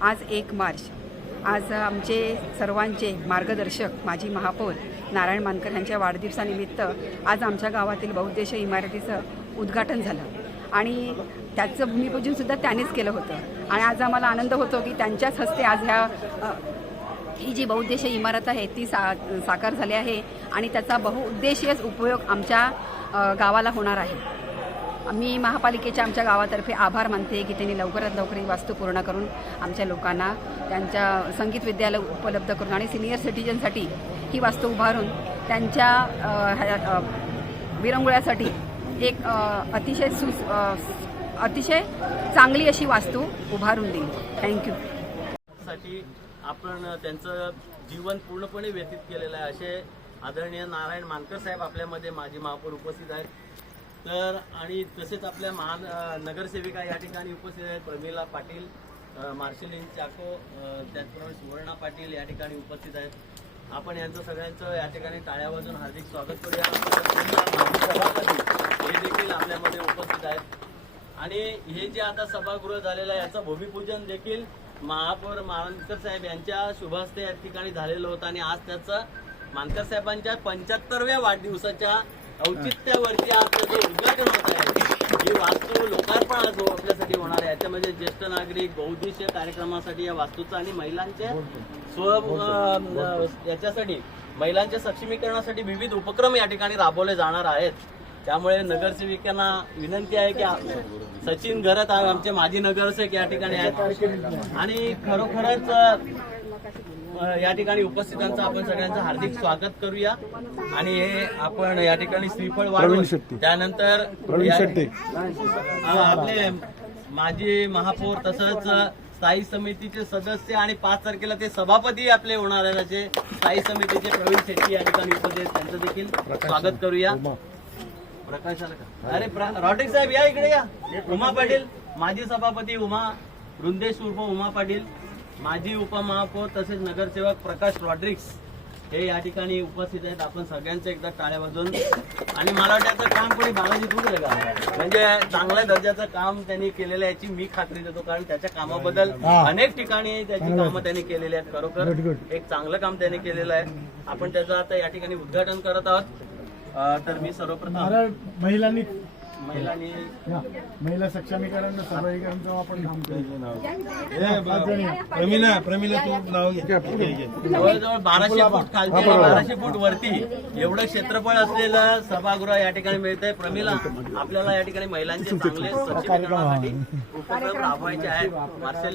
आज 1 मार्च, आज आमचे सर्वांचे मार्गदर्शक माजी महापौर नारायण मानकर यांच्या वाढदिवसानिमित्त आज आमच्या गावातील बहुउद्देशीय इमारतीचं उद्घाटन झालं आणि त्याचं भूमिपूजनसुद्धा त्यानेच केलं होतं आणि आज आम्हाला आनंद होतो की त्यांच्याच हस्ते आज ही जी बहुउद्देशीय इमारत आहे ती साकार झाली आहे आणि त्याचा बहुउद्देशीय उपयोग आमच्या गावाला होणार आहे। मी महापालिकेच्या आमच्या गावातर्फे आभार मानते की त्यांनी लवकरात लवकर ही वास्तू पूर्ण करून आमच्या लोकांना त्यांच्या संगीत विद्यालय उपलब्ध करून आणि सिनियर सिटीजनसाठी ही वास्तू उभारून त्यांच्या विरंगुळ्यासाठी एक अतिशय चांगली अशी वास्तू उभारून दिली। थँक्यू। साठी आपण त्यांचं जीवन पूर्णपणे व्यतीत केलेलं आहे असे आदरणीय नारायण मानकर साहेब आपल्यामध्ये माजी महापौर उपस्थित आहेत। तर आणि तसेच आपल्या नगरसेविका या ठिकाणी उपस्थित आहेत। प्रमिला पाटील, मार्शलिन चाको, त्याचप्रमाणे सुवर्णा पाटील या ठिकाणी उपस्थित आहेत। आपण यांचं सगळ्यांचं या ठिकाणी टाळ्या वाजवून हार्दिक स्वागत करूया। हे देखील आपल्यामध्ये उपस्थित आहेत आणि हे जे आता सभागृह झालेलं आहे याचं भूमिपूजन देखील महापौर मानकर साहेब यांच्या शुभहस्ते या ठिकाणी झालेलं होतं आणि आज त्याचं मानकर साहेबांच्या 75व्या वाढदिवसाच्या औचित्यावरती आज त्याचं उद्घाटन होत आहे। ही वास्तू लोकार्पण आज आपल्यासाठी होणार आहे। याच्यामध्ये ज्येष्ठ नागरिक बहुउद्देशीय कार्यक्रमासाठी या वास्तूचा आणि महिलांच्या याच्यासाठी महिलांच्या सक्षमीकरणासाठी विविध उपक्रम या ठिकाणी राबवले जाणार आहेत। त्यामुळे नगरसेविकांना विनंती आहे की सचिन घरत आमचे माजी नगरसेवक या ठिकाणी आहेत आणि खरोखरच या ठिकाणी उपस्थितांचं आपण सगळ्यांचं हार्दिक स्वागत करूया आणि हे आपण या ठिकाणी श्रीफळ वाढवून त्यानंतर आपले माजी महापौर तसंच स्थायी समितीचे सदस्य आणि 5 तारखेला ते सभापती आपले होणार आहेत असे स्थायी समितीचे प्रवीण शेट्टी या ठिकाणी उपस्थित त्यांचं देखील स्वागत करूया। प्रकाश आला का? अरे रॉड्रिक साहेब या इकडे या। उमा पाटील माजी सभापती, उमा रुंदेश उर्फ उमा पाटील, माजी उपमहापौर तसेच नगरसेवक प्रकाश रॉड्रिक्स हे या ठिकाणी उपस्थित आहेत। आपण सगळ्यांचं एकदा टाळ्या वाजवून आणि मला वाटतं काम कोणी बालाजी तुझं का म्हणजे चांगल्या दर्जाचं काम त्यांनी केलेलं आहे याची मी खात्री देतो कारण त्याच्या कामाबद्दल अनेक ठिकाणी त्याची कामं त्यांनी केलेली आहेत। खरोखर एक चांगलं काम त्यांनी केलेलं आहे। आपण त्याचं आता या ठिकाणी उद्घाटन करत आहोत। तर मी सर्वप्रथम महिला सक्षमीकरण सबलीकरणचं आपण काम जवळजवळ 1200 फूट खालती 1200 फूट वरती एवढं क्षेत्रफळ असलेलं सभागृह या ठिकाणी मिळतंय। प्रमिला आपल्याला या ठिकाणी महिलांचे चांगले सक्षमीकरणासाठी उपक्रम राबवायचे आहेत। मार्शल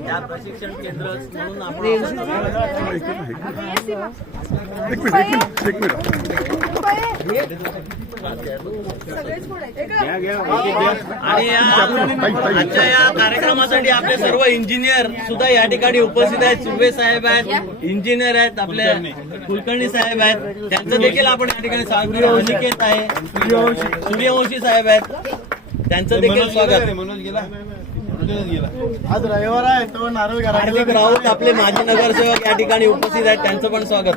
त्या प्रशिक्षण केंद्र म्हणून आपण आणि आजच्या या कार्यक्रमासाठी आपले सर्व इंजिनियर सुद्धा या ठिकाणी उपस्थित आहेत। सुर्वे साहेब आहेत, इंजिनियर आहेत, आपले कुलकर्णी साहेब आहेत, त्यांचं देखील आपण या ठिकाणी अनिकेत आहे, सूर्यवंशी साहेब आहेत, त्यांचं देखील स्वागत। आज रविवार आहे तो नारळ हार्दिक राऊत आपले माजी नगरसेवक या ठिकाणी उपस्थित आहेत, त्यांचं पण स्वागत।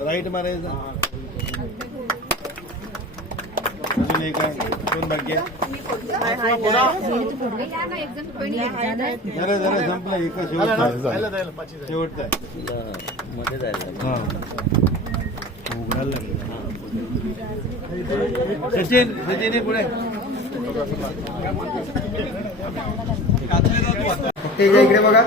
राईट मारायचं अजून एक आहे दोन भाग्य जरा संपला एक शेवटचा मध्ये जायला सचिन पुढे इकडे बघा।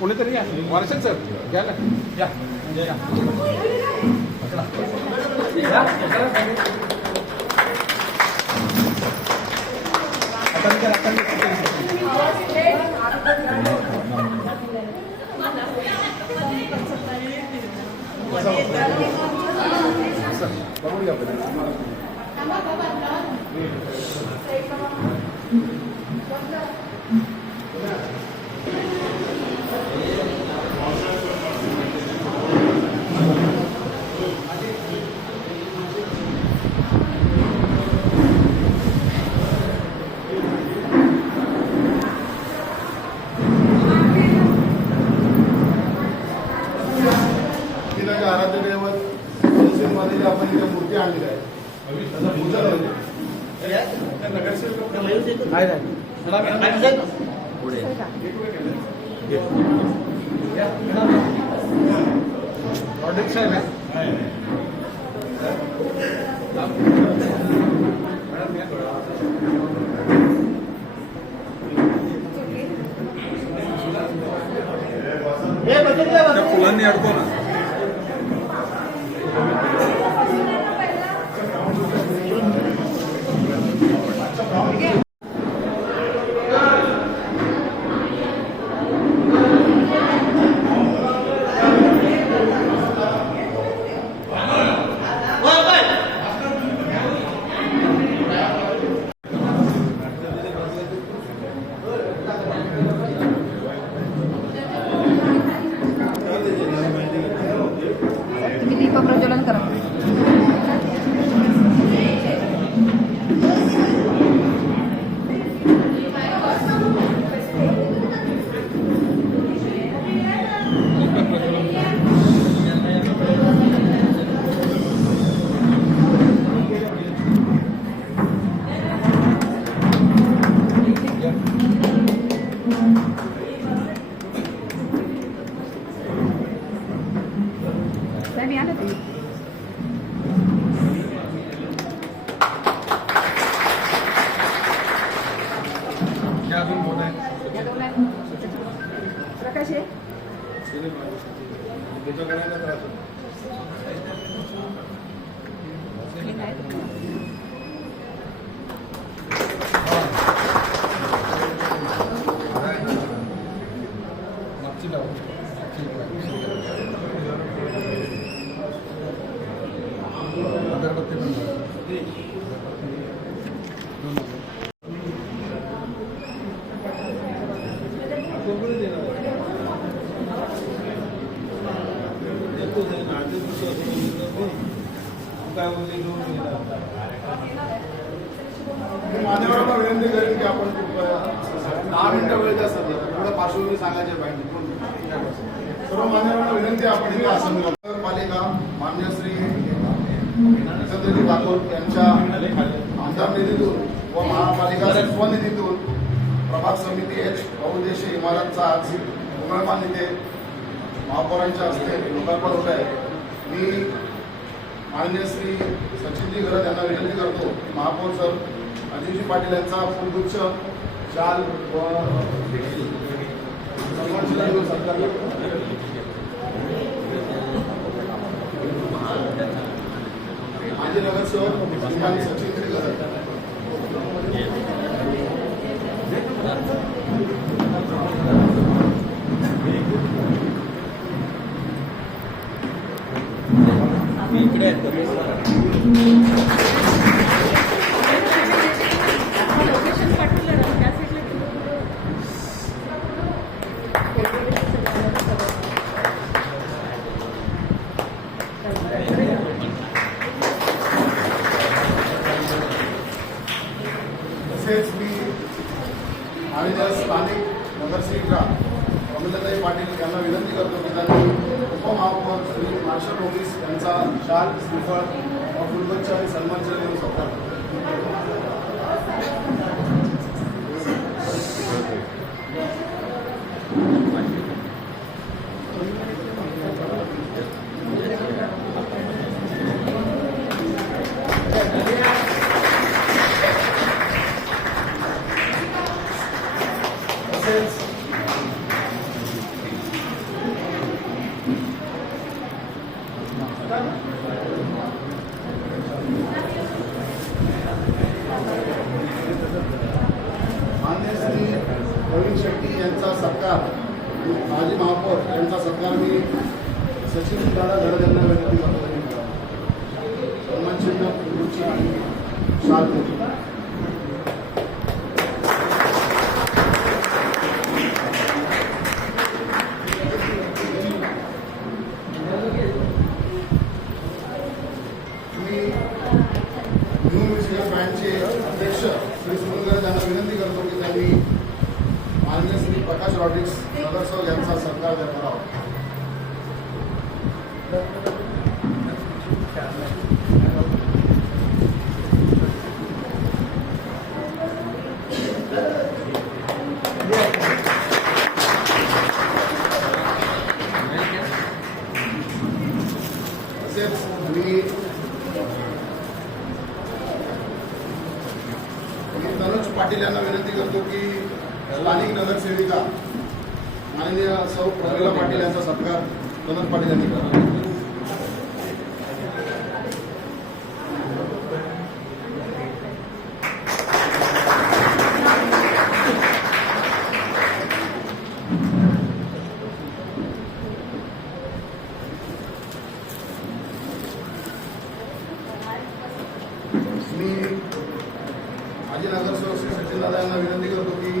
कोणीतरी या वारसन सर घ्या ना या आराध्य दैवत तहसीलमध्ये आपण इथे मूर्ती आणली आहे त्याचं पूजन होते ऑडिट साहेब आहे फुलांनी अडको ना तुम्ही दीप प्रज्वलन करा. साहेब या ना तुम्ही. क्या अजून कोण आहे या दोघांना. प्रकाश आहे. क्लीन आहे. मागची लावा अगरबत्ती पण मान्यवरांना विनंती करेन की आपण 10 मिनिटं वेळ द्या सर एवढं पार्श्वभूमी सांगायचे पाहिजे सर्व मान्यवरांना विनंती आपण इथे आसन पालिका मान्य श्री चंद्रजी ठाकूर यांच्या आमदार निधीतून व महापालिका स्वनिधीतून प्रभाग समिती एच बहुउद्देशीय इमारतचा आज उमरमान इथे महापौरांच्या हस्ते लोकार्पण होत आहे. मी मान्य श्री सचिनजी गरज यांना विनंती करतो की महापौर सर अजितजी पाटील यांचा फुलगुच्छ शाल व सन्मानचिन्ह देऊन सत्कार करतो. माजी नगरसेवक श्रीमान सचिनजी गरज इकडे तसेच मी आणि स्थानिक नगरसेविका अमृताताई पाटील यांना विनंती करतो की त्यांनी उपमहापौर श्री मार्शल ऑफिस यांचा शाल श्रीफळ व फुलगच्छ आणि सन्मानचिन्ह देऊन सत्कार करतो. तसेच सचिन दादा घडत यांना विनंती करतो त्यांनी करावं. सन्मान चिन्ह खुर्ची आणि शाल देतो. मी न्यू म्युझिकल बँडचे अध्यक्ष श्री सुंदर यांना विनंती करतो की त्यांनी माननीय श्री प्रकाश रॉड्रिक्स नगरसेवक यांचा सत्कार करावा. तसेच मी तनुज पाटील यांना विनंती करतो की स्थानिक नगरसेविका माननीय सौ प्रमिला पाटील यांचा सत्कार तनुज पाटील यांनी करावा. मी माजी नगरसेवक श्री सचिन दादा यांना विनंती करतो की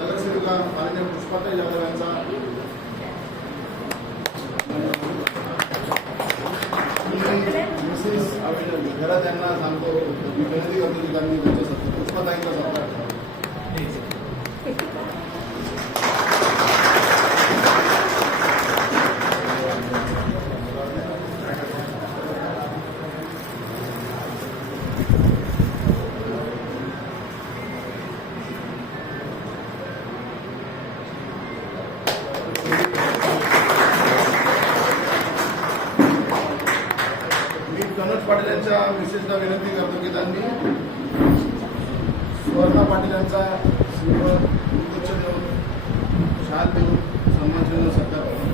नगरसेविका माननीय पुष्पाताई जाधव यांचा मिसेस घरात यांना सांगतो विनंती करतो की त्यांनी त्यांच्या पुष्पाताईंचा सत्कार करावा. मी तनुज पाटील यांच्या मिसेसला विनंती करतो की त्यांनी सुवर्णा पाटील यांचा श्रीफळ गुच्छ देऊन शाल देऊन सन्मान चिन्ह सत्कार करावा.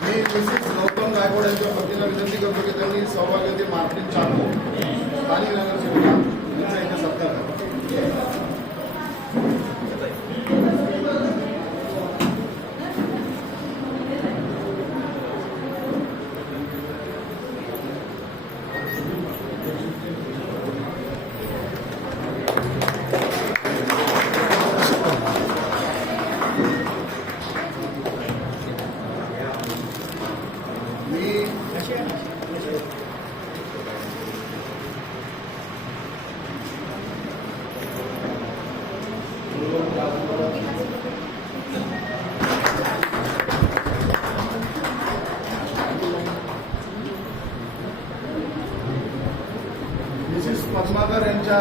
मी मिसेस गौतम गायकवाड यांच्या पत्नीला विनंती करतो की त्यांनी सौभाग्यवती मार्टिन चाको स्थानिक नगरसेविका यांचा इथे सत्कार करावा. मिसेस पद्माकर यांना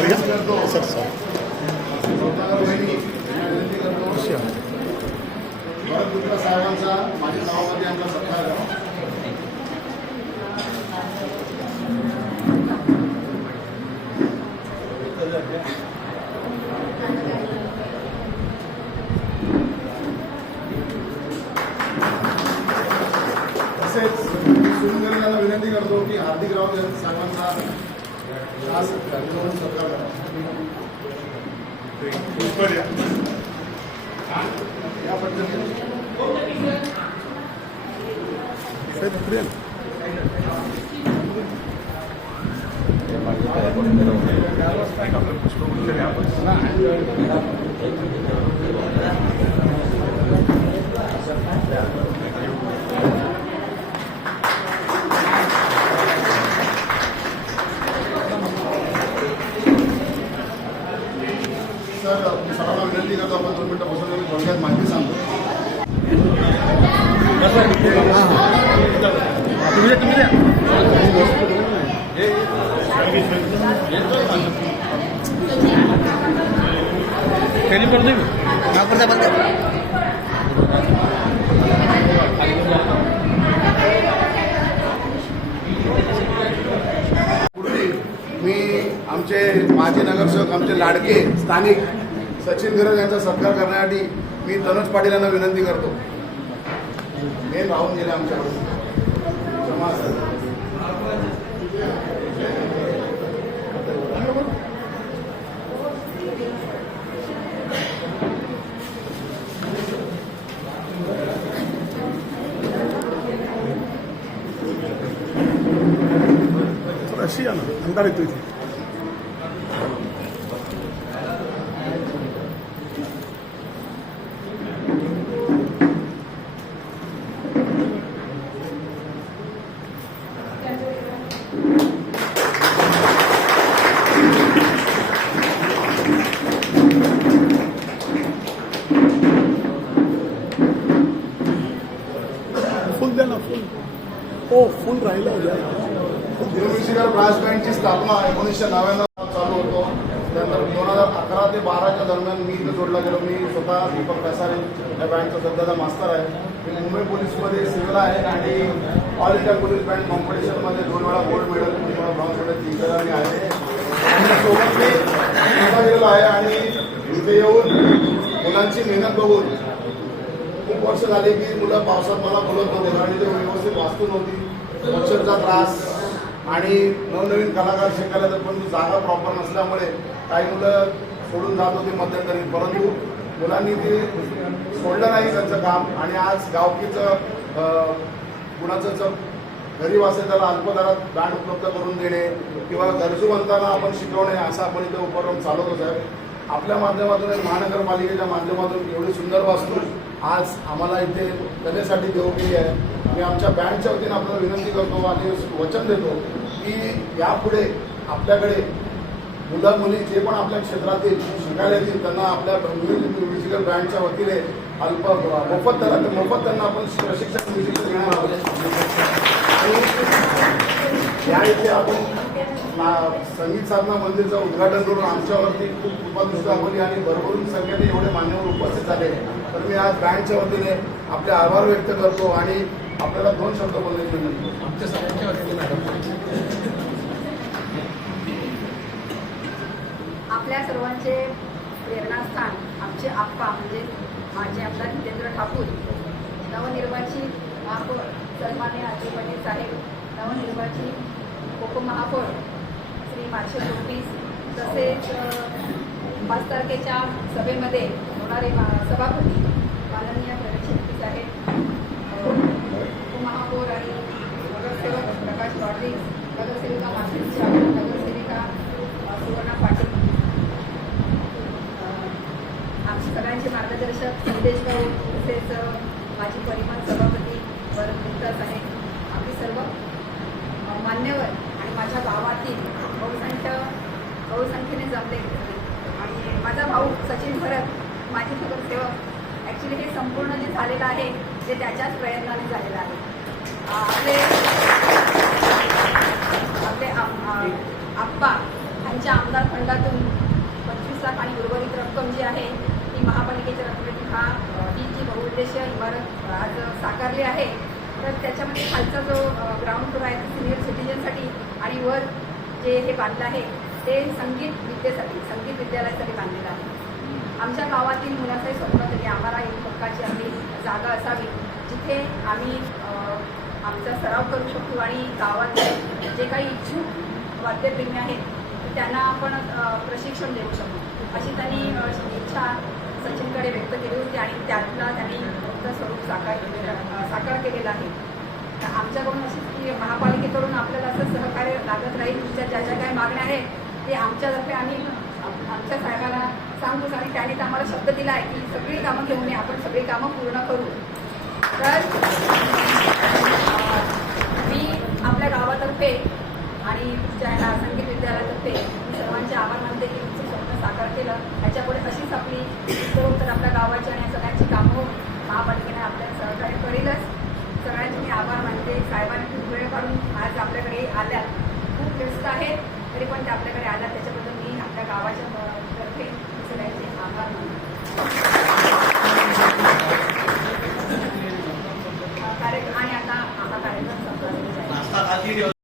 विनंती करतो पद्माकर वहिनी यांना विनंती करतो भरत गुप्ता साहेबांचा माजी सभापती यांचा सत्कार करावा. तसेच सुंदर यांना विनंती करतो की हार्दिक राव साहेबांचा खास म्हणून सत्कार करा. या पद्धतीने सर सर्वांना विनंती करतो आपण 2 मिनिटं बसून मी थोडक्यात माहिती सांगतो. मी आमचे माजी नगरसेवक आमचे लाडके स्थानिक सचिन गरज यांचा सत्कार करण्यासाठी मी तनुज पाटील यांना विनंती करतो. मेन राहून गेले आमच्याकडून. पाठशी या ना, अंधार येतो इथे. फुल द्या ना, फुल. हो, फुल राहिला द्या. न्यू ब्रास बँडची स्थापना 1999 चालू होतो. त्यानंतर 2011 ते 12च्या दरम्यान मी इथं जोडला गेलो. मी स्वतः दीपक कसारे या बँडचा सध्याचा मास्तर आहे. मी मुंबई पोलीसमध्ये सिव्हिल आहे आणि ऑल इंडिया पोलीस बँड कॉम्पिटिशनमध्ये 2 वेळा गोल्ड मेडल, 2 वेळा ब्रॉन्झ मेडल जिंकलेला आणि आहे. आणि सोबत मी स्वतः गेलेलो आहे आणि इथे येऊन मुलांची मेहनत बघून खूप वर्ष झाले की मुलं पावसात मला बोलत नव्हते आणि ते व्यवस्थित वाचतू नव्हती. मच्छरचा त्रास आणि नवनवीन कलाकार शिकायला तर पण जागा प्रॉपर नसल्यामुळे काही मुलं सोडून जात होती मध्यंतरी. परंतु मुलांनी ते सोडलं नाही त्यांचं काम आणि आज गावकीचं कुणाचं गरीब असेल त्याला अल्पदरात बँड उपलब्ध करून देणे किंवा गरजूवंतांना आपण शिकवणे असा आपण इथे उपक्रम चालवतो साहेब. आपल्या माध्यमातून महानगरपालिकेच्या माध्यमातून एवढी सुंदर वास्तू आज आम्हाला इथे कलेसाठी देऊ केली आहे. मी आमच्या बँडच्या वतीने आपल्याला विनंती करतो आणि वचन देतो की यापुढे आपल्याकडे मुलं मुली जे पण आपल्या क्षेत्रातील शिकायला येतील त्यांना आपल्या म्युझिकल बँडच्या वतीने मोफत त्यांना आपण प्रशिक्षण म्युझिकल देणार आहोत. आणि या इथे आपण संगीत साधना मंदिरचं उद्घाटन करून आमच्यावरती खूप कृपादृष्टी दाखवली आणि भरभरून संख्येने एवढे मान्यवर उपस्थित झाले. तर मी आज बँडच्या वतीने आपले आभार व्यक्त करतो आणि आपल्याला 2 शब्द बोलण्याची विनंती. आमच्या सगळ्यांच्या वतीने मॅडम. आपल्या सर्वांचे प्रेरणास्थान आमचे आप्पा म्हणजे माझे आमदार जितेंद्र ठाकूर, नवनिर्वाचित महापौर सन्मान्य अजय पटेल साहेब, नवनिर्वाचित उपमहापौर श्री मार्शल जोगीस, तसेच 5 तारखेच्या सभेमध्ये होणारे सभापती माननीय प्रवीण शेट्टी साहेब, उपमहापौर आणि नगरसेवक प्रकाश पाटील, नगरसेविका माधुरी शाह, नगरसेविका सुवर्णा पाटील, आमचे सगळ्यांचे मार्गदर्शक संदेश भाऊ, तसेच माजी परिवहन सभापती वरुण गुप्ता साहेब, आम्ही सर्व मान्यवर आणि माझ्या गावातील बहुसंख्येने जमले. आणि माझा भाऊ सचिन भरत, माझी नगरसेवक. ॲक्च्युली हे संपूर्ण जे झालेलं आहे ते त्याच्याच प्रयत्नाने झालेलं आहे. आपले आप्पा यांच्या आमदार फंडातून 25 लाख आणि उर्वरित रक्कम जी आहे ती महापालिकेच्या रकमेतून ही जी बहुउद्देशीय इमारत आज साकारली आहे. तर त्याच्यामध्ये खालचा जो ग्राउंड फ्लोर आहे सिनियर सिटीजनसाठी आणि वर जे हे बांधलं आहे ते संगीत विद्यालयासाठी बांधलेलं आहे. आमच्या गावातील मुलांचंही स्वप्न होतं की आम्हाला एक हक्काची आपली जागा असावी जिथे आम्ही आमचा सराव करू शकतो आणि गावातले जे काही इच्छुक वाद्यप्रेमी आहेत त्यांना आपण प्रशिक्षण देऊ शकतो अशी त्यांनी इच्छा सचिनकडे व्यक्त केली होती आणि त्यातला त्यांनी स्वरूप साकार केलेलं आहे. आमच्याकडून अशीच की महापालिकेकडून आपल्याला असं सहकार्य लागत राहील. तुमच्या ज्या ज्या काही मागण्या आहेत ते आमच्यातर्फे आम्ही आमच्या साहेबांना सांगूच आणि त्याने तर आम्हाला शब्द दिला आहे की सगळी कामं घेऊन ये, आपण सगळी कामं पूर्ण करू. तर मी आपल्या गावातर्फे आणि तुमच्या ह्या संगीत विद्यालयातर्फे सर्वांचे आभार मानते की तुमचं स्वप्न साकार केलं. ह्याच्यापुढे अशीच आपली तर आपल्या गावाची आणि सगळ्यांची कामं महापालिकेने आपल्याला सहकार्य करेलच. सगळ्यांचे मी आभार मानते. साहेबांनी खूप वेळ काढून आज आपल्याकडे आल्या, खूप व्यस्त आहेत तरी पण ते आपल्याकडे आल्या त्याच्याबद्दल मी आपल्या गावाच्या तर्फे सगळ्यांचे आभार मानते.